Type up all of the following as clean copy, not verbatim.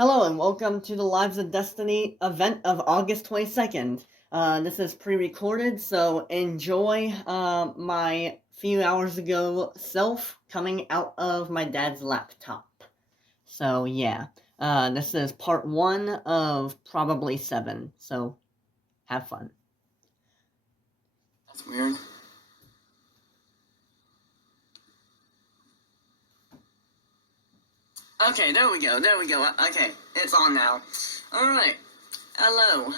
Hello and welcome to the Lives of Destiny event of August 22nd. This is pre-recorded, so enjoy my few hours ago self coming out of my dad's laptop. So yeah, this is part 1 of probably 7, so have fun. That's weird. Okay, there we go. Okay, it's on now. Alright. Hello.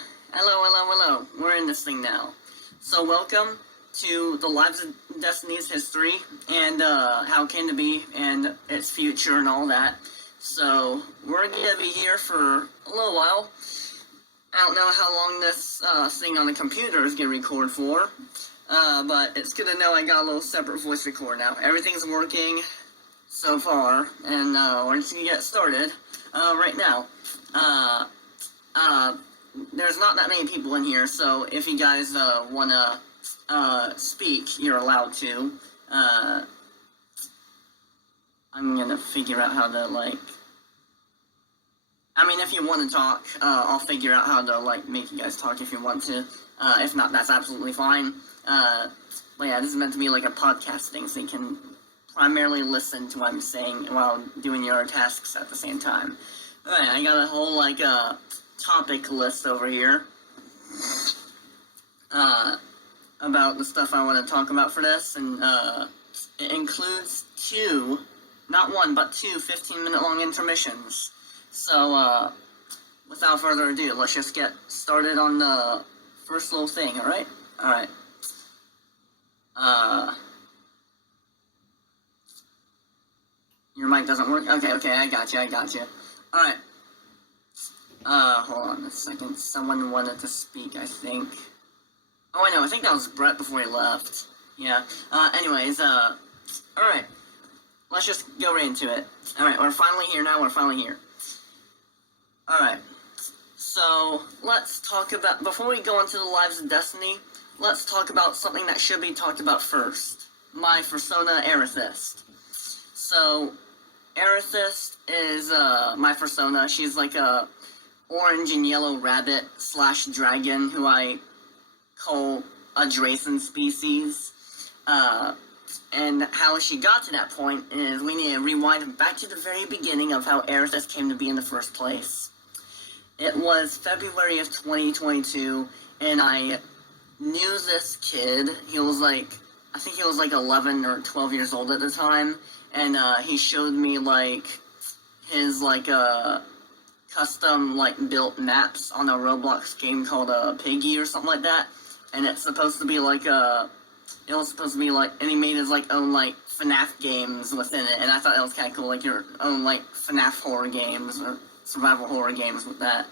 We're in this thing now. So welcome to the Lives of Destiny's history, and how it came to be, and its future, and all that. So, we're gonna be here for a little while. I don't know how long this thing on the computer is gonna record for, but it's good to know I got a little separate voice record now. Everything's working so far, and we're just gonna get started right now. There's not that many people in here, so if you guys wanna speak, you're allowed to. I'm gonna figure out how to, if you want to talk, I'll figure out how to, make you guys talk if you want to. If not, that's absolutely fine. But yeah, this is meant to be like a podcast thing, so you can primarily listen to what I'm saying while doing your tasks at the same time. Alright, I got a whole, topic list over here. About the stuff I want to talk about for this, and, it includes not one, but two 15-minute long intermissions. So, without further ado, let's just get started on the first little thing, alright? Alright. Your mic doesn't work? Okay, I got you. Alright. Hold on a second. Someone wanted to speak, I think. Oh, I know, I think that was Brett before he left. Yeah. Anyways, alright. Let's just go right into it. Alright, we're finally here now, Alright. So, let's talk about, before we go into the Lives of Destiny, let's talk about something that should be talked about first. My persona, Amethyst. So, Amethyst is, my persona. She's like a orange and yellow rabbit / dragon who I call a Drazen species. And how she got to that point is we need to rewind back to the very beginning of how Amethyst came to be in the first place. It was February of 2022, and I knew this kid. He was I think he was 11 or 12 years old at the time, and he showed me his custom built maps on a Roblox game called Piggy or something like that, and it's supposed to be and he made his own FNAF games within it, and I thought that was kind of cool, your own FNAF horror games or survival horror games with that,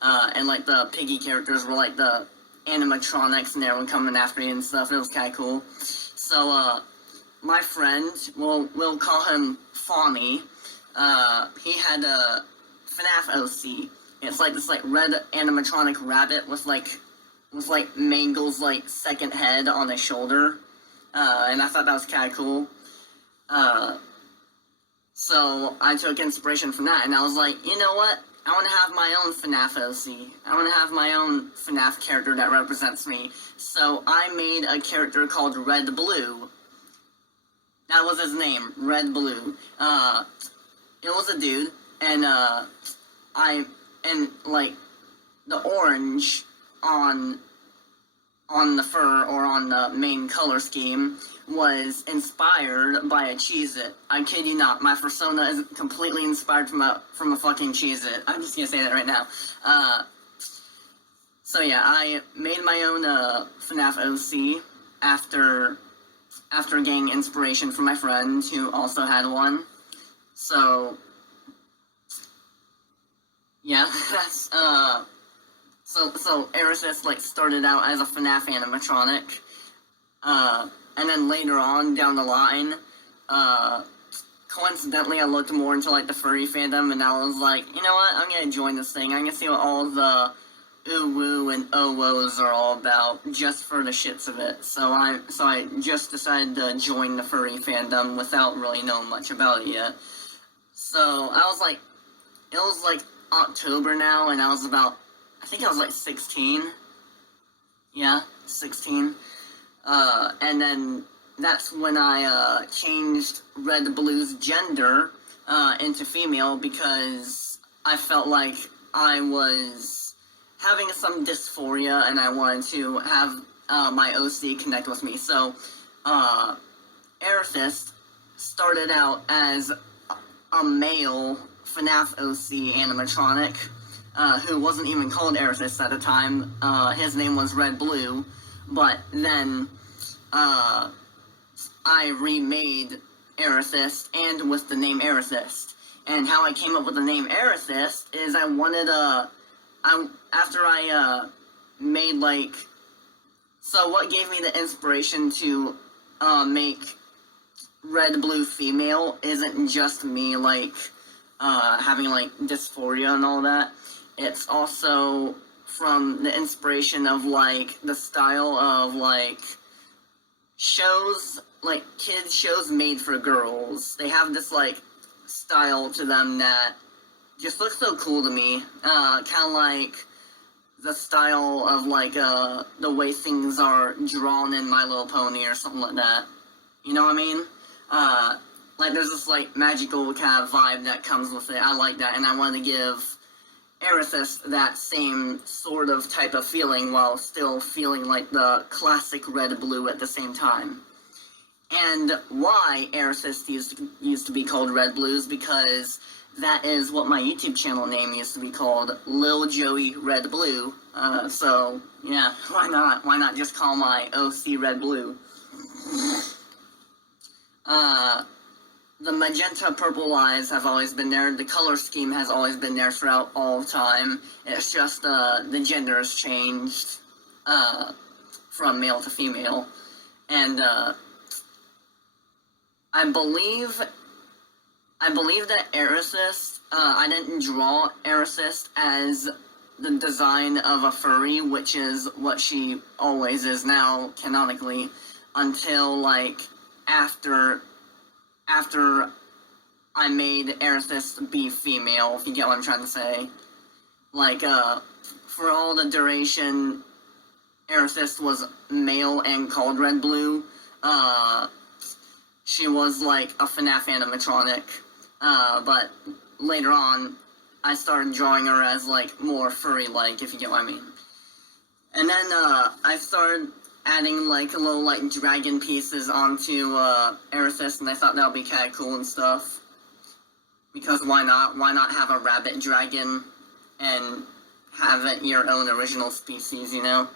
and the Piggy characters were the animatronics and everyone coming after you and stuff. It was kind of cool. So my friend, we'll call him Fawny, he had a FNAF OC. It's this red animatronic rabbit with Mangle's second head on his shoulder, and I thought that was kind of cool. So I took inspiration from that, and I was like, you know what? I want to have my own FNAF OC. I want to have my own FNAF character that represents me. So I made a character called Red Blue. That was his name, Red Blue. It was a dude, and the orange on the fur or on the main color scheme was inspired by a Cheez-It. I kid you not, my persona is completely inspired from a fucking Cheez-It. I'm just gonna say that right now. So yeah, I made my own FNAF OC after getting inspiration from my friend who also had one. So yeah, that's So Amethyst started out as a FNAF animatronic, and then later on down the line, coincidentally I looked more into the furry fandom, and I was like, you know what, I'm gonna join this thing. I'm gonna see what all the ooh-woo and oh-woos are all about, just for the shits of it. So I just decided to join the furry fandom without really knowing much about it yet. So I was it was October now, and I think I was like 16. Yeah, 16. And then that's when I changed Red Blue's gender into female, because I felt like I was having some dysphoria and I wanted to have my OC connect with me. So, Amethyst started out as a male FNAF OC animatronic who wasn't even called Amethyst at the time. His name was Red Blue, but then I remade Amethyst and with the name Amethyst. And how I came up with the name Amethyst is I wanted after I made like, so what gave me the inspiration to make Red Blue female isn't just me like having like dysphoria and all that. It's also from the inspiration of like the style of like shows, like kids shows made for girls. They have this like style to them that just looks so cool to me. Kind of like the style of like the way things are drawn in My Little Pony or something like that. You know what I mean? Like there's this like magical kind of vibe that comes with it. I like that, and I want to give Amethyst that same sort of type of feeling while still feeling like the classic Red Blue at the same time. And why Amethyst used to be called Red Blues, because that is what my YouTube channel name used to be called, Lil Joey Red Blue. So yeah, why not? Why not just call my OC Red Blue? The magenta purple eyes have always been there. The color scheme has always been there throughout all time. It's just the gender has changed from male to female. And I believe that Amethyst, I didn't draw Amethyst as the design of a furry, which is what she always is now, canonically, until, like, after I made Amethyst be female, if you get what I'm trying to say. Like, for all the duration, Amethyst was male and called Red Blue. She was, like, a FNAF animatronic. But later on, I started drawing her as, like, more furry-like, if you get what I mean. And then, I started adding, like, little, like, dragon pieces onto, Amethyst, and I thought that would be kind of cool and stuff. Because why not? Why not have a rabbit dragon and have it your own original species, you know?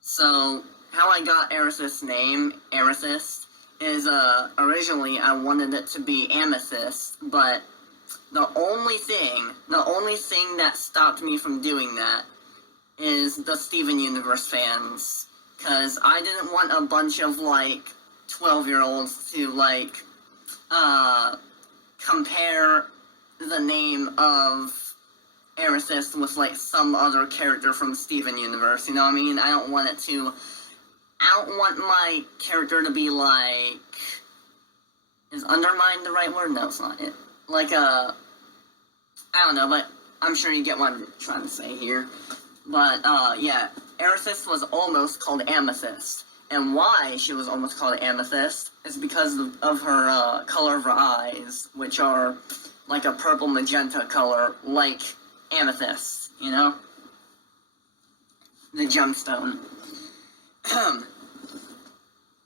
So, how I got Amethyst's name, Amethyst, is, originally I wanted it to be Amethyst, but the only thing that stopped me from doing that is the Steven Universe fans. Because I didn't want a bunch of, like, 12-year-olds to, like, compare the name of Amethyst with, like, some other character from Steven Universe, you know what I mean? I don't want my character to be, like, is undermined the right word? No, it's not it. Like, I don't know, but I'm sure you get what I'm trying to say here. But, yeah, Amethyst was almost called Amethyst. And why she was almost called Amethyst is because of her, color of her eyes, which are like a purple magenta color, like amethyst, you know? The gemstone.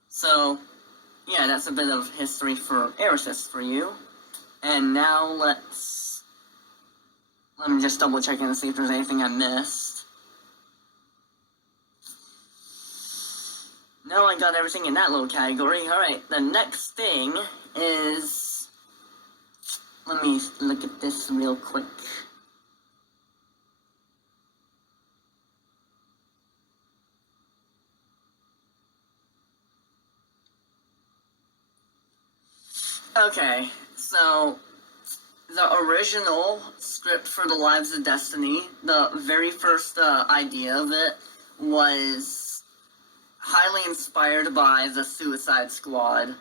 So, yeah, that's a bit of history for Amethyst for you. And now let me just double check and see if there's anything I missed. No, I got everything in that little category. Alright, the next thing is... Let me look at this real quick. Okay, so the original script for The Lives of Destiny, the very first idea of it was highly inspired by the Suicide Squad,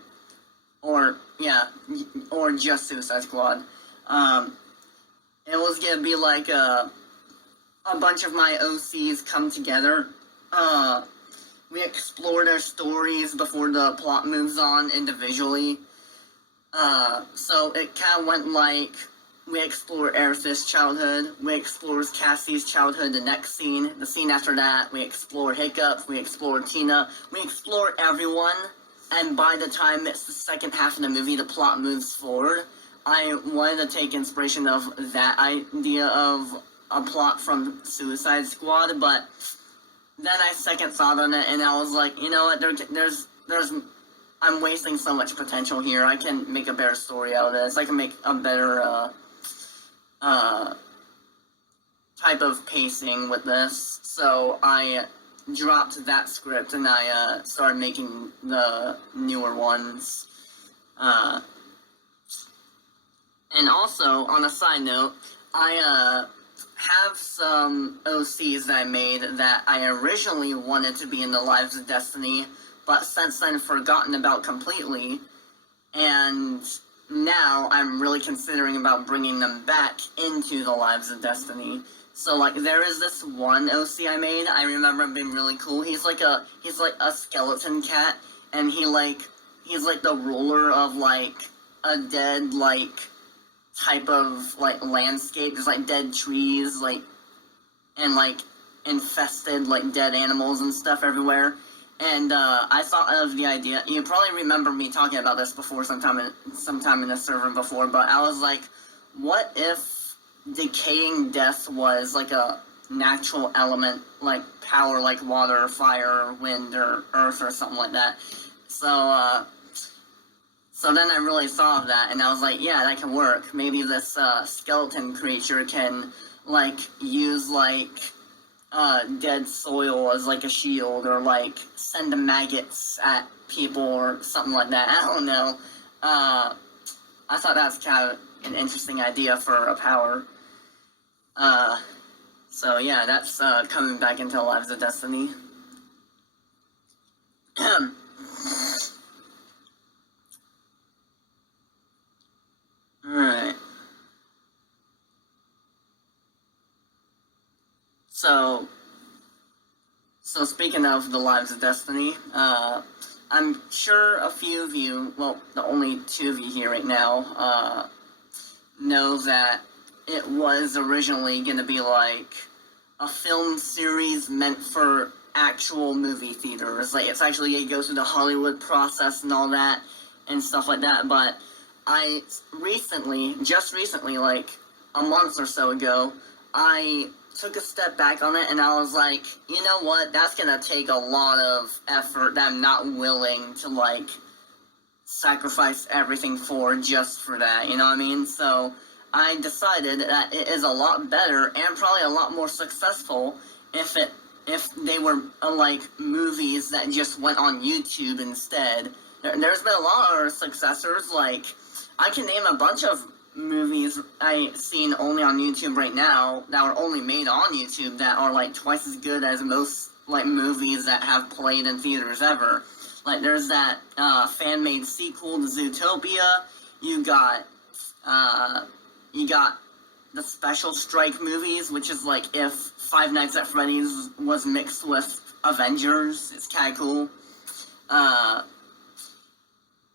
or just Suicide Squad. it was gonna be like a bunch of my OCs come together. We explore their stories before the plot moves on individually. So it kind of went like we explore Aerith's childhood, we explore Cassie's childhood the next scene, the scene after that, we explore Hiccup, we explore Tina, we explore everyone, and by the time it's the second half of the movie, the plot moves forward. I wanted to take inspiration of that idea of a plot from Suicide Squad, but then I second thought on it, and I was like, you know what, there's I'm wasting so much potential here. I can make a better story out of this. I can make a better type of pacing with this. So I dropped that script and I started making the newer ones. And also, on a side note, I have some OCs that I made that I originally wanted to be in the Lives of Destiny, but since then forgotten about completely, and now I'm really considering about bringing them back into the Lives of Destiny. So like there is this one OC I made. I remember him being really cool. He's like a skeleton cat, and he's like the ruler of like a dead like type of like landscape. There's like dead trees like and like infested like dead animals and stuff everywhere. And I thought of the idea. You probably remember me talking about this before sometime in the server before, but I was like, what if decaying death was like a natural element, like power, like water, fire, wind, or earth, or something like that. So then I really thought of that, and I was like, yeah, that can work. Maybe this skeleton creature can like use like dead soil as like a shield, or like send the maggots at people or something like that. I don't know. I thought that was kind of an interesting idea for a power. So yeah, that's coming back into Lives of Destiny. Alright. So speaking of the Lives of Destiny, I'm sure a few of you, well, the only two of you here right now, know that it was originally going to be like a film series meant for actual movie theaters. Like, it's actually going to go through the Hollywood process and all that and stuff like that. But I just recently, like a month or so ago, I took a step back on it and I was like, you know what, that's gonna take a lot of effort that I'm not willing to like sacrifice everything for just for that, you know what I mean? So I decided that it is a lot better and probably a lot more successful if they were like movies that just went on YouTube instead. There's been a lot of successors, like I can name a bunch of movies I've seen only on YouTube right now that were only made on YouTube that are like twice as good as most like movies that have played in theaters ever. Like there's that fan-made sequel to Zootopia. You got the Special Strike movies, which is like if Five Nights at Freddy's was mixed with Avengers. It's kind of cool.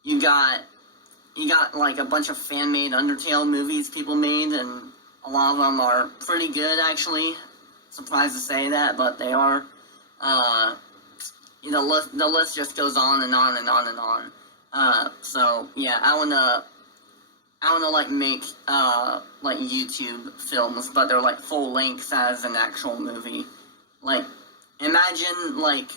You got like a bunch of fan-made Undertale movies people made, and a lot of them are pretty good, actually. Surprised to say that, but they are. The list just goes on and on and on and on. So yeah, I wanna like make like YouTube films, but they're like full length as an actual movie. Like imagine like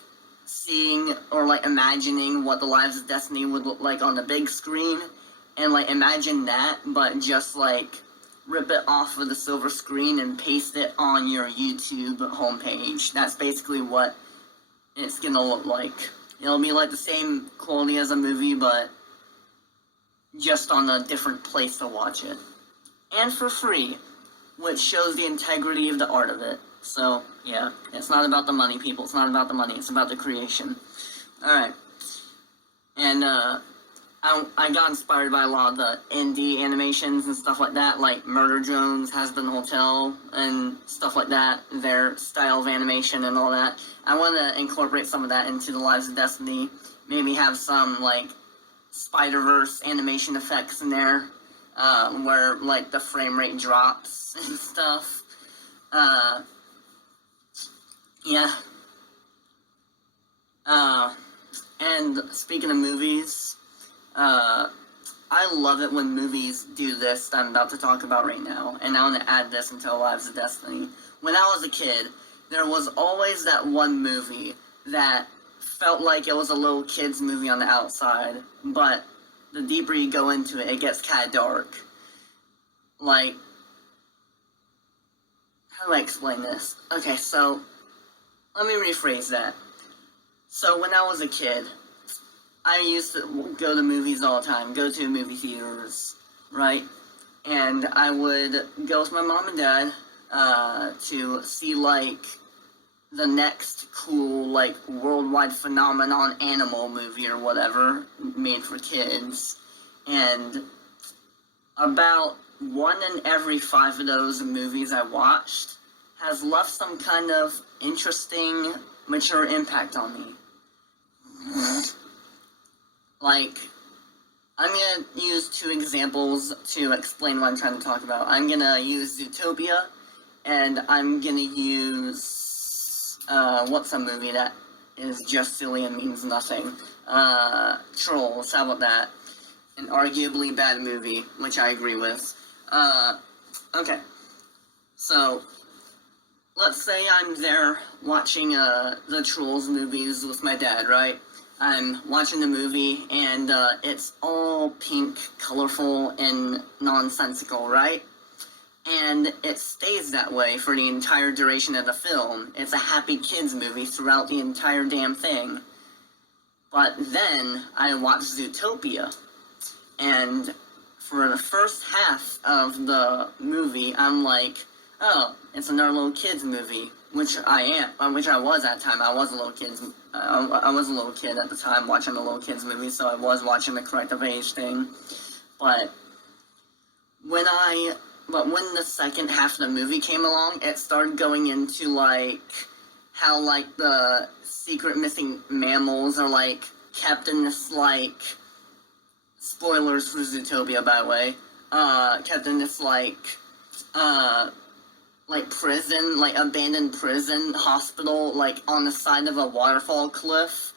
seeing or like imagining what the Lives of Destiny would look like on the big screen, and like imagine that, but just like rip it off of the silver screen and paste it on your YouTube homepage. That's basically what it's gonna look like. It'll be like the same quality as a movie, but just on a different place to watch it. And for free, which shows the integrity of the art of it. So, yeah, it's not about the money, people. It's not about the money. It's about the creation. Alright. And, I got inspired by a lot of the indie animations and stuff like that, like Murder Drones, Has Been Hotel, and stuff like that, their style of animation and all that. I want to incorporate some of that into the Lives of Destiny, maybe have some, like, Spider-Verse animation effects in there, where, like, the frame rate drops and stuff. Yeah. And speaking of movies, I love it when movies do this that I'm about to talk about right now, and I want to add this into Lives of Destiny. When I was a kid, there was always that one movie that felt like it was a little kid's movie on the outside, but the deeper you go into it, it gets kind of dark. Like, how do I explain this? Okay, so, let me rephrase that. So, when I was a kid, I used to go to movies all the time, go to movie theaters, right? And I would go with my mom and dad to see, like, the next cool, like, worldwide phenomenon animal movie or whatever made for kids. And about 1 in every 5 of those movies I watched has left some kind of interesting, mature impact on me. Like, I'm going to use 2 examples to explain what I'm trying to talk about. I'm going to use Zootopia, and I'm going to use, what's a movie that is just silly and means nothing? Trolls, how about that? An arguably bad movie, which I agree with. Okay. So, let's say I'm there watching, the Trolls movies with my dad, right? I'm watching the movie, and it's all pink, colorful, and nonsensical, right? And it stays that way for the entire duration of the film. It's a happy kids movie throughout the entire damn thing. But then, I watch Zootopia, and for the first half of the movie, I'm like, oh, it's another little kids movie. Which I was at the time. I was a little kid at the time watching the little kids movie, so I was watching the corrective age thing. But when the second half of the movie came along, it started going into, like, how, like, the secret missing mammals are, like, kept in this, like, spoilers for Zootopia, by the way, kept in this, like prison, like, abandoned prison hospital, like, on the side of a waterfall cliff,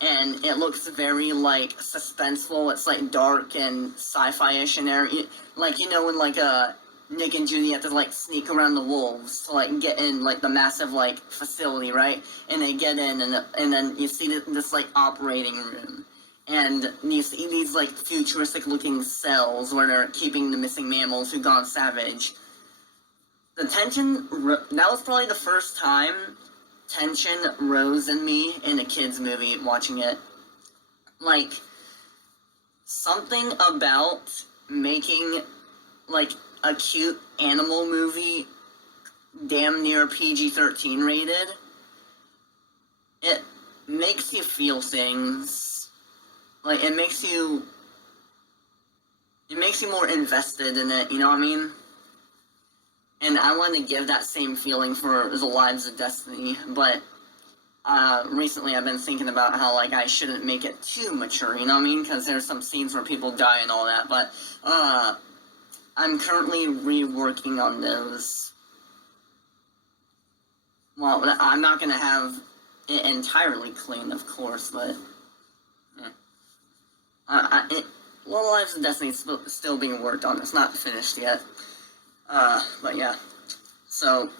and it looks very, like, suspenseful. It's, like, dark and sci-fi-ish in there, like, you know, when, like, Nick and Judy have to, like, sneak around the wolves to, like, get in, like, the massive, like, facility, right? And they get in, and then you see this, like, operating room, and you see these, like, futuristic-looking cells where they're keeping the missing mammals who've gone savage. The tension, that was probably the first time tension rose in me in a kid's movie watching it. Like, something about making, like, a cute animal movie damn near PG-13 rated, it makes you feel things. Like, it makes you more invested in it, you know what I mean? And I want to give that same feeling for the Lives of Destiny, but recently I've been thinking about how, like, I shouldn't make it too mature, you know what I mean? Because there's some scenes where people die and all that, but I'm currently reworking on those. Well, I'm not going to have it entirely clean, of course, but Little Lives of Destiny is still being worked on. It's not finished yet. But yeah. So,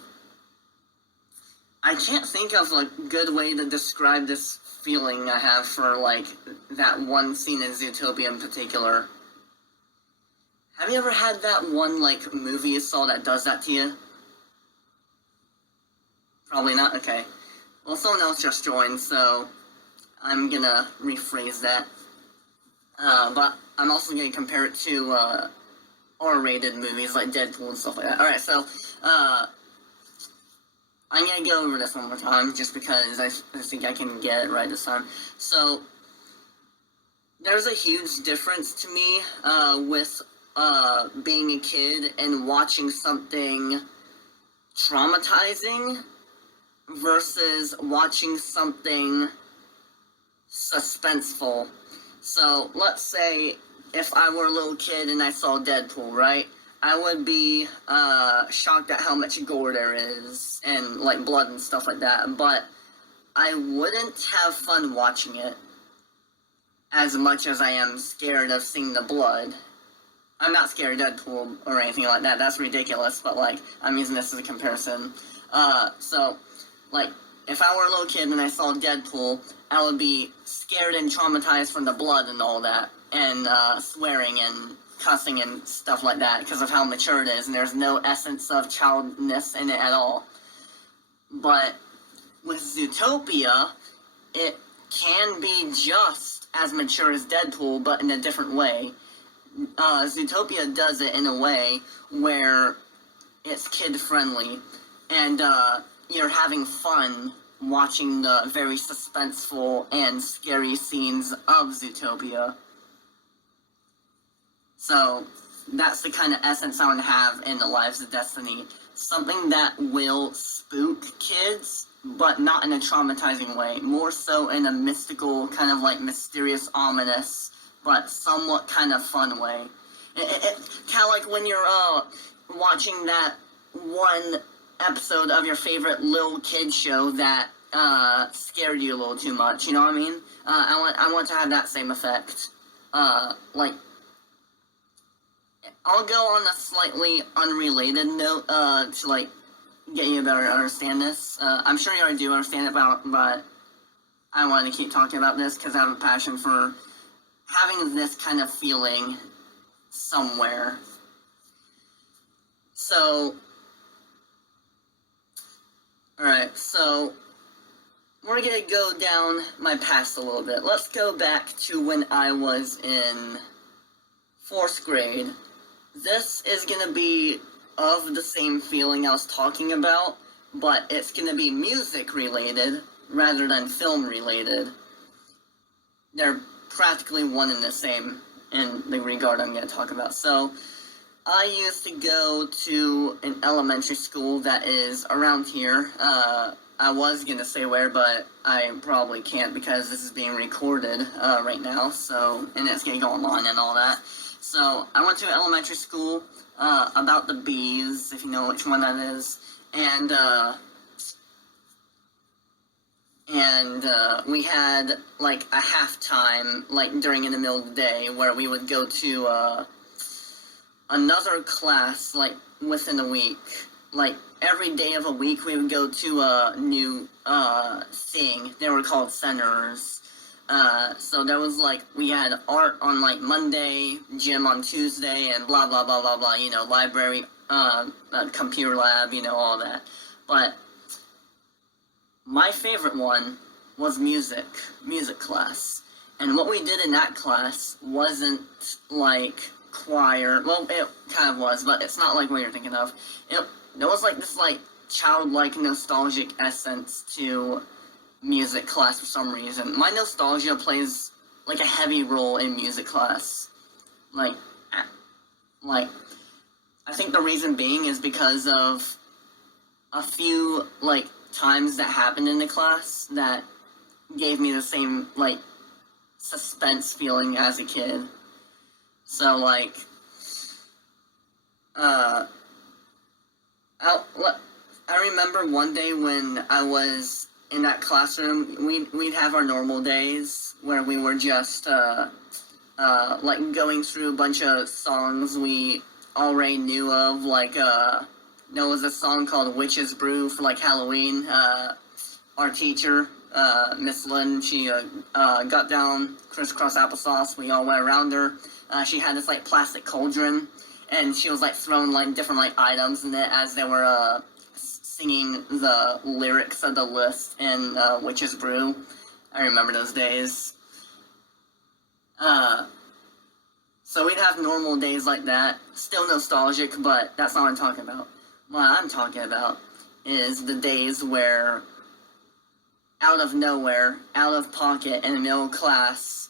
I can't think of a good way to describe this feeling I have for, like, that one scene in Zootopia in particular. Have you ever had that one, like, movie you saw that does that to you? Probably not? Okay. Well, someone else just joined, so I'm gonna rephrase that. But I'm also gonna compare it to, R-rated movies like Deadpool and stuff like that. Alright, so, I'm gonna go over this one more time, just because I think I can get it right this time. So, there's a huge difference to me with being a kid and watching something traumatizing versus watching something suspenseful. So let's say if I were a little kid and I saw Deadpool, right? I would be shocked at how much gore there is and like blood and stuff like that, but I wouldn't have fun watching it as much as I am scared of seeing the blood. I'm not scared of Deadpool or anything like that. That's ridiculous, but like I'm using this as a comparison. So like if I were a little kid and I saw Deadpool, I would be scared and traumatized from the blood and all that, and swearing and cussing and stuff like that because of how mature it is, and there's no essence of childness in it at all. But with Zootopia, it can be just as mature as Deadpool, but in a different way. Zootopia does it in a way where it's kid-friendly, and you're having fun watching the very suspenseful and scary scenes of Zootopia. So that's the kind of essence I want to have in the Lives of Destiny. Something that will spook kids, but not in a traumatizing way. More so in a mystical, kind of like mysterious, ominous, but somewhat kind of fun way. It kind of like when you're watching that one episode of your favorite little kid show that scared you a little too much. You know what I mean? I want to have that same effect. Like, I'll go on a slightly unrelated note to like get you to better understand this. I'm sure you already do understand it, but I want to keep talking about this because I have a passion for having this kind of feeling somewhere. So, alright, so we're going to go down my past a little bit. Let's go back to when I was in 4th grade. This is going to be of the same feeling I was talking about, but it's going to be music related rather than film related. They're practically one and the same in the regard I'm going to talk about. So, I used to go to an elementary school that is around here. I was going to say where, but I probably can't because this is being recorded right now, so, and it's going to go online and all that. So, I went to an elementary school about the bees, if you know which one that is, and we had, like, a halftime, like, during in the middle of the day, where we would go to, another class, like, within a week. Like, every day of a week, we would go to a new, thing. They were called centers. So there was, like, we had art on, like, Monday, gym on Tuesday, and blah, blah, blah, blah, blah, you know, library, computer lab, you know, all that. But my favorite one was music class. And what we did in that class wasn't, like, choir. Well, it kind of was, but it's not like what you're thinking of. There was, like, this, like, childlike nostalgic essence to music class for some reason. My nostalgia plays, like, a heavy role in music class. Like, I think the reason being is because of a few, like, times that happened in the class that gave me the same, like, suspense feeling as a kid. So, like, I remember one day when I was in that classroom, we'd have our normal days where we were just, like, going through a bunch of songs we already knew of, like, there was a song called Witch's Brew for, like, Halloween. Our teacher, Miss Lynn, she got down crisscross applesauce. We all went around her. She had this, like, plastic cauldron, and she was, like, throwing, like, different, like, items in it as they were singing the lyrics of the list in Witch's Brew. I remember those days. So we'd have normal days like that. Still nostalgic, but that's not what I'm talking about. What I'm talking about is the days where, out of nowhere, out of pocket, in the middle of class,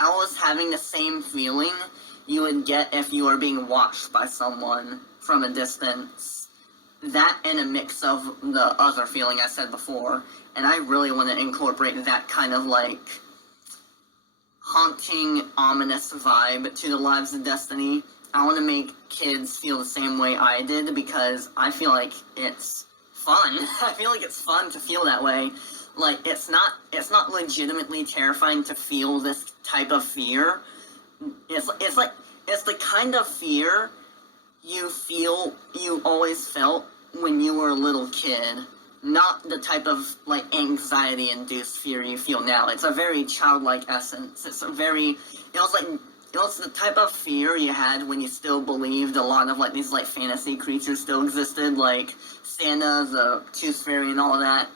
I was having the same feeling you would get if you were being watched by someone from a distance. That and a mix of the other feeling I said before. And I really want to incorporate that kind of, like, haunting, ominous vibe to the Lives of Destiny. I want to make kids feel the same way I did, because I feel like it's fun. I feel like it's fun to feel that way. Like, it's not legitimately terrifying to feel this type of fear. It's the kind of fear you always felt when you were a little kid. Not the type of, like, anxiety-induced fear you feel now. It's a very childlike essence. It was the type of fear you had when you still believed a lot of, like, these, like, fantasy creatures still existed, like Santa, the Tooth Fairy, and all of that.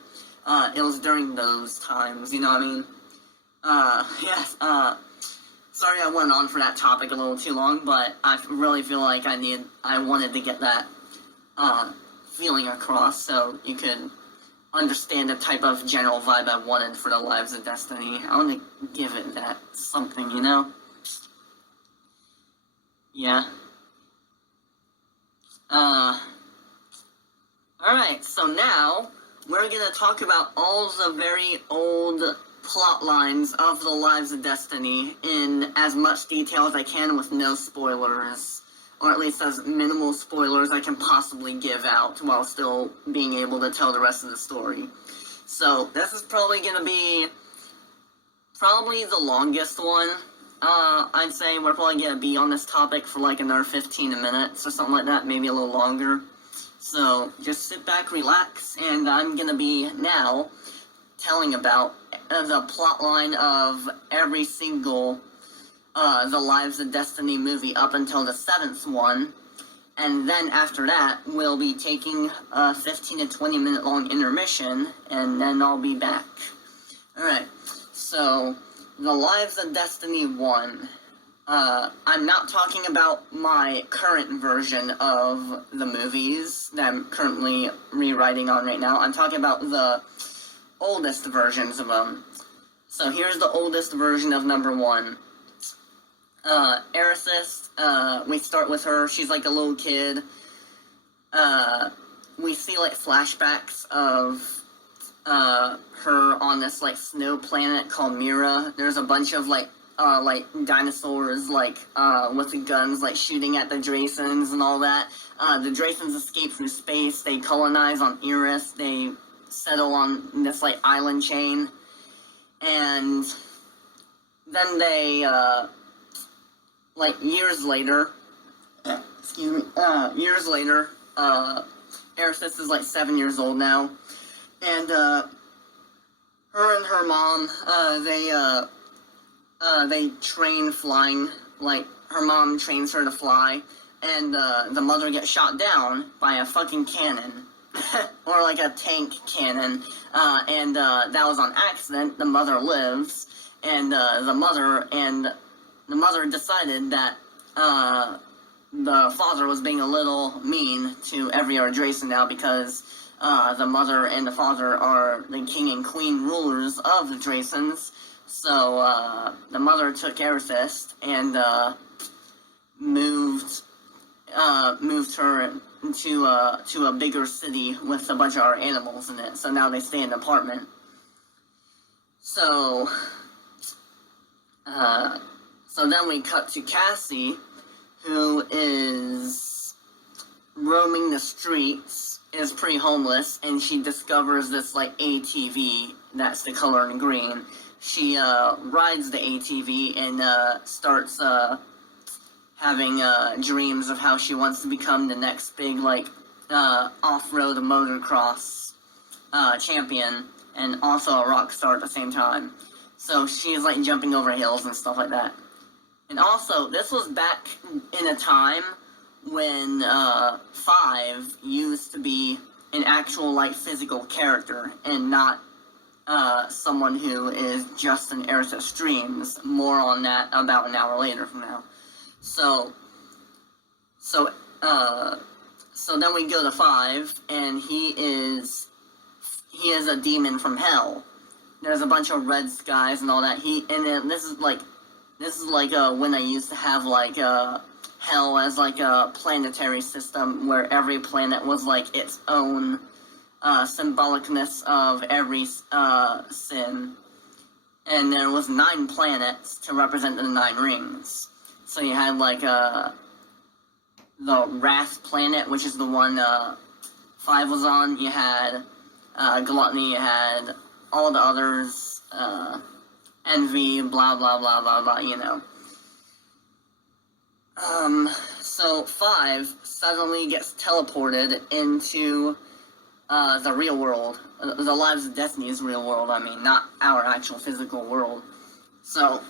It was during those times, you know what I mean? Yes, sorry I went on for that topic a little too long, but I really feel like I wanted to get that, feeling across so you could understand the type of general vibe I wanted for the Lives of Destiny. I want to give it that something, you know? Yeah. Alright, so now we're gonna talk about all the very old plot lines of the Lives of Destiny in as much detail as I can with no spoilers. Or at least as minimal spoilers I can possibly give out while still being able to tell the rest of the story. So, this is probably going to be the longest one. I'd say we're probably going to be on this topic for like another 15 minutes or something like that, maybe a little longer. So, just sit back, relax, and I'm going to be now telling about the plot line of every single the Lives of Destiny movie up until the 7th one, and then after that, we'll be taking a 15 to 20 minute long intermission, and then I'll be back. Alright, so, the Lives of Destiny 1. I'm not talking about my current version of the movies that I'm currently rewriting on right now. I'm talking about the oldest versions of them. So here's the oldest version of number 1. Aerithis, we start with her, she's like a little kid. We see like flashbacks of, her on this like snow planet called Mira. There's a bunch of like dinosaurs, like, with the guns, like shooting at the Draysons and all that. The Draysons escape from space, they colonize on Eris, they settle on this like island chain, and then they, like, years later, Aerithis is, like, 7 years old now, and, her and her mom, they train flying, like, her mom trains her to fly, and, the mother gets shot down by a fucking cannon, or, like, a tank cannon, and, that was on accident. The mother lives, and, the mother decided that, the father was being a little mean to every other Drayson now, because, the mother and the father are the king and queen rulers of the Draysons. So, the mother took Aerithis and, moved her to a bigger city with a bunch of our animals in it. So now they stay in an apartment. So then we cut to Cassie, who is roaming the streets, is pretty homeless, and she discovers this, like, ATV that's the color in green. She, rides the ATV and, starts, having, dreams of how she wants to become the next big, like, off-road motocross, champion, and also a rock star at the same time. So she's, like, jumping over hills and stuff like that. And also, this was back in a time when, 5 used to be an actual, like, physical character, and not, someone who is just an Aerithis dreams. More on that about an hour later from now. So then we go to 5, and he is a demon from hell. There's a bunch of red skies and all that. This is like This is like when I used to have like hell as like a planetary system where every planet was like its own symbolicness of every sin. And there was 9 planets to represent the 9 rings. So you had like the Wrath planet, which is the one 5 was on. You had Gluttony, you had all the others, Envy, blah blah blah blah blah, you know. So 5 suddenly gets teleported into the real world. The Lives of Destiny's real world, I mean, not our actual physical world. So,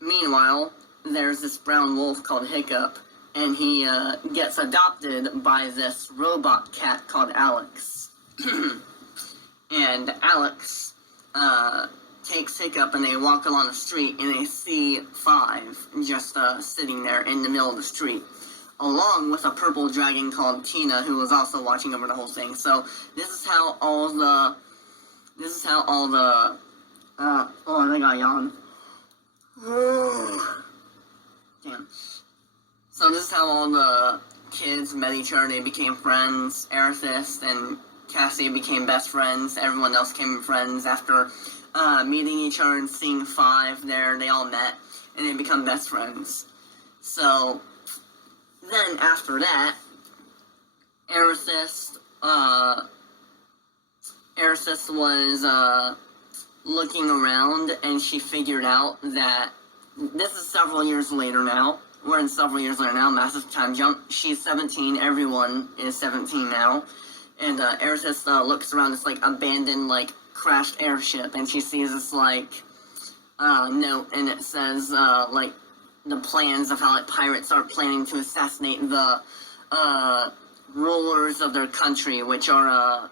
meanwhile, there's this brown wolf called Hiccup, and he gets adopted by this robot cat called Alex. And Alex takes Hiccup, and they walk along the street, and they see 5 just sitting there in the middle of the street, along with a purple dragon called Tina, who was also watching over the whole thing. So this is how all the oh, I think I yawned. Damn. So this is how all the kids met each other. They became friends. Amethyst and Cassie became best friends. Everyone else became friends after meeting each other and seeing 5 there. They all met, and they become best friends. So then after that, Amethyst was looking around, and she figured out that this is several years later now. We're in several years later now, massive time jump. She's 17, everyone is 17 now. And Amethyst looks around this like abandoned, like crashed airship, and she sees this like note, and it says like the plans of how like pirates are planning to assassinate the rulers of their country, which are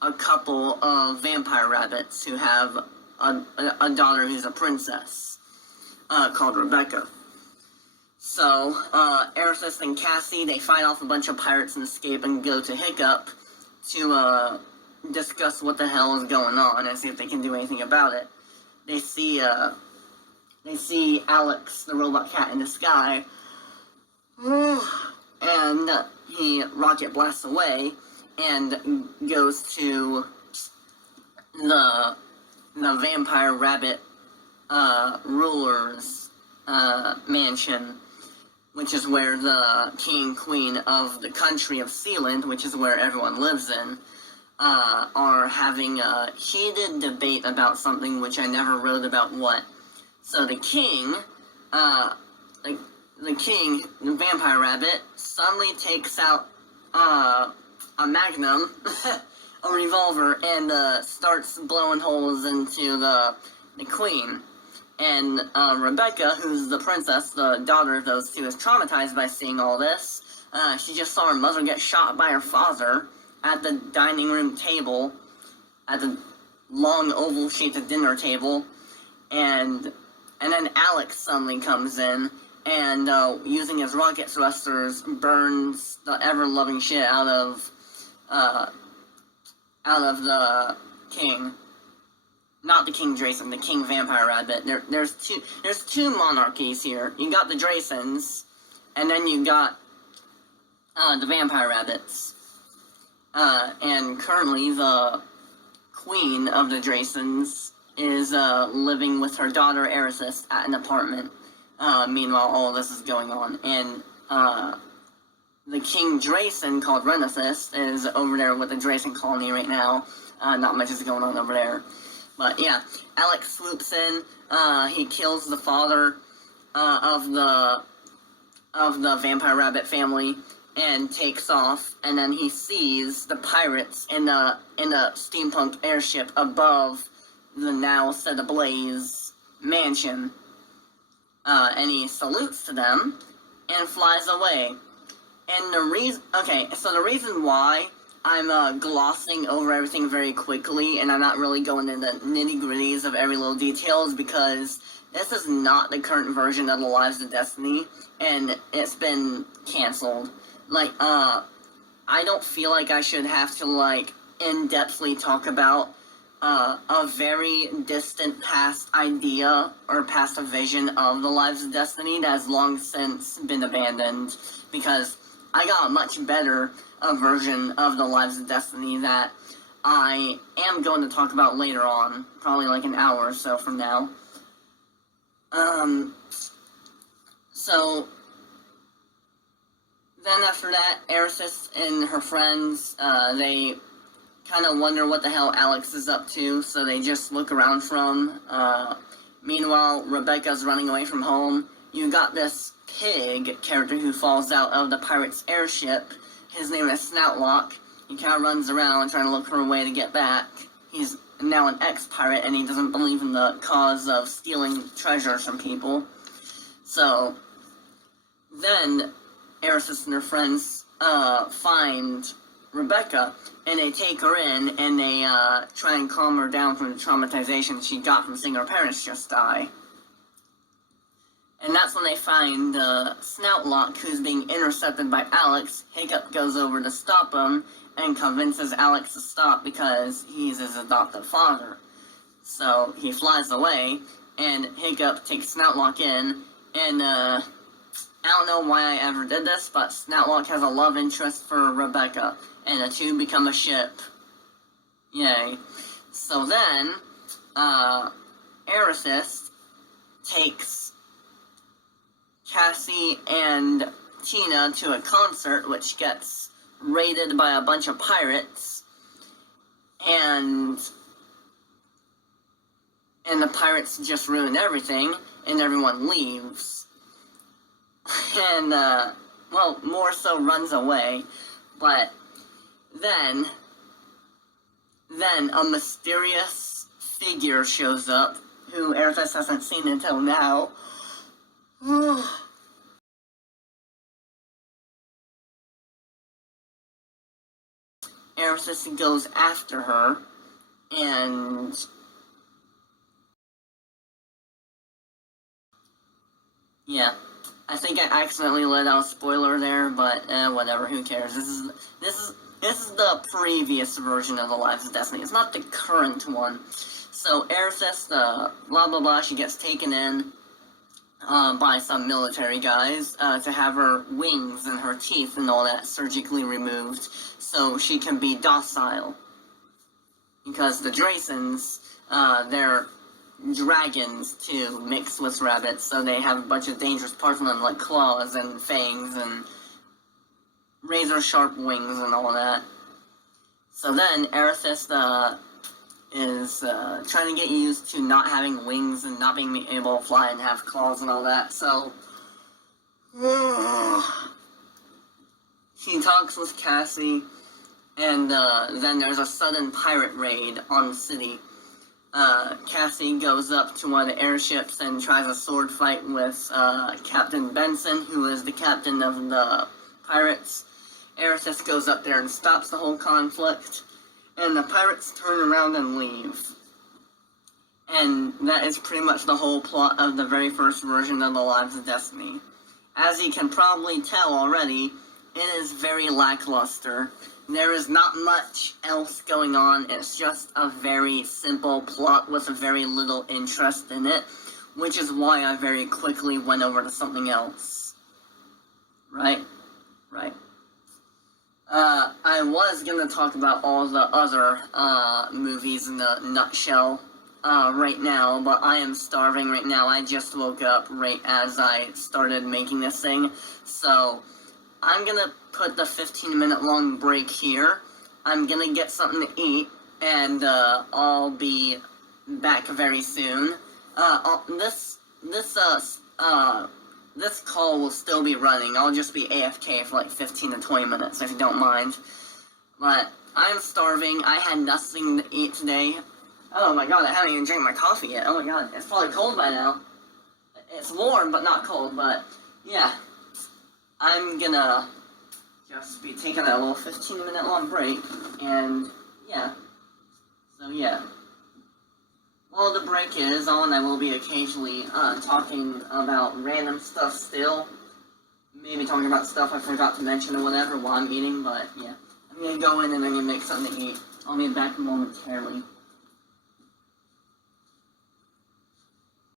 a couple of vampire rabbits who have a daughter who's a princess called Rebecca. So Amethyst and Cassie, they fight off a bunch of pirates and escape and go to Hiccup to discuss what the hell is going on and see if they can do anything about it. They see Alex, the robot cat, in the sky, and he rocket blasts away and goes to the vampire rabbit ruler's mansion, which is where the king and queen of the country of Sealand, which is where everyone lives in, are having a heated debate about something which I never wrote about what. So the king, the vampire rabbit, suddenly takes out a magnum, a revolver, and starts blowing holes into the queen. And Rebecca, who's the princess, the daughter of those two, is traumatized by seeing all this. She just saw her mother get shot by her father at the dining room table, at the long oval-shaped dinner table, and then Alex suddenly comes in, and using his rocket thrusters, burns the ever-loving shit out of the king. Not the King Drayson, the King Vampire Rabbit. There's two monarchies here. You got the Draysons, and then you got the Vampire Rabbits. And currently the Queen of the Draysons is living with her daughter Amethyst at an apartment. Meanwhile, all of this is going on, and the King Drayson, called Renethist, is over there with the Drayson colony right now. Not much is going on over there. But yeah, Alex swoops in, he kills the father of the Vampire Rabbit family, and takes off, and then he sees the pirates in a steampunk airship above the now set ablaze mansion. And he salutes to them, and flies away. And the reason why I'm glossing over everything very quickly, and I'm not really going into the nitty-gritties of every little detail, is because this is not the current version of The Lives of Destiny, and it's been canceled. Like, I don't feel like I should have to, like, in-depthly talk about a very distant past idea or past a vision of the Lives of Destiny that has long since been abandoned, because I got a much better version of the Lives of Destiny that I am going to talk about later on, probably like an hour or so from now. So then after that, Aerithis and her friends, they kind of wonder what the hell Alex is up to, so they just look around for him. Meanwhile, Rebecca's running away from home. You got this pig character who falls out of the pirate's airship. His name is Snoutlock. He kind of runs around trying to look for a way to get back. He's now an ex-pirate, and he doesn't believe in the cause of stealing treasure from people. So then Aerithis and her friends find Rebecca, and they take her in, and they try and calm her down from the traumatization she got from seeing her parents just die. And that's when they find Snoutlock, who's being intercepted by Alex. Hiccup goes over to stop him, and convinces Alex to stop because he's his adoptive father. So he flies away, and Hiccup takes Snoutlock in, and I don't know why I ever did this, but Snoutlock has a love interest for Rebecca, and the two become a ship. Yay. So then, Aerithis takes Cassie and Tina to a concert, which gets raided by a bunch of pirates, and the pirates just ruin everything, and everyone leaves. And, well, more so runs away, but then a mysterious figure shows up, who Aerithis hasn't seen until now. Aerithis goes after her, and yeah, I think I accidentally let out a spoiler there, but whatever, who cares? This is the previous version of the Lives of Destiny. It's not the current one. So Aerithis, blah blah blah, she gets taken in by some military guys to have her wings and her teeth and all that surgically removed so she can be docile. Because the Draysons, they're dragons too, mixed with rabbits, so they have a bunch of dangerous parts of them, like claws and fangs and razor sharp wings and all that. So then Aerithis is trying to get used to not having wings and not being able to fly and have claws and all that, so she talks with Cassie, and then there's a sudden pirate raid on the city. Cassie goes up to one of the airships and tries a sword fight with Captain Benson, who is the captain of the pirates. Aerithis goes up there and stops the whole conflict, and the pirates turn around and leave. And that is pretty much the whole plot of the very first version of the Lives of Destiny. As you can probably tell already, it is very lackluster. There is not much else going on. It's just a very simple plot with very little interest in it, which is why I very quickly went over to something else. Right? I was gonna talk about all the other movies in a nutshell right now, but I am starving right now. I just woke up right as I started making this thing, so I'm gonna put the 15-minute long break here. I'm gonna get something to eat, and I'll be back very soon. This call will still be running. I'll just be AFK for like 15 to 20 minutes, if you don't mind. But I'm starving. I had nothing to eat today. Oh my god, I haven't even drank my coffee yet. Oh my god, it's probably cold by now. It's warm, but not cold, but yeah. I'm gonna just be taking a little 15-minute long break, and yeah. So yeah. While the break is on, I will be occasionally talking about random stuff still. Maybe talking about stuff I forgot to mention or whatever while I'm eating, but yeah. I'm gonna go in and I'm gonna make something to eat. I'll be back momentarily.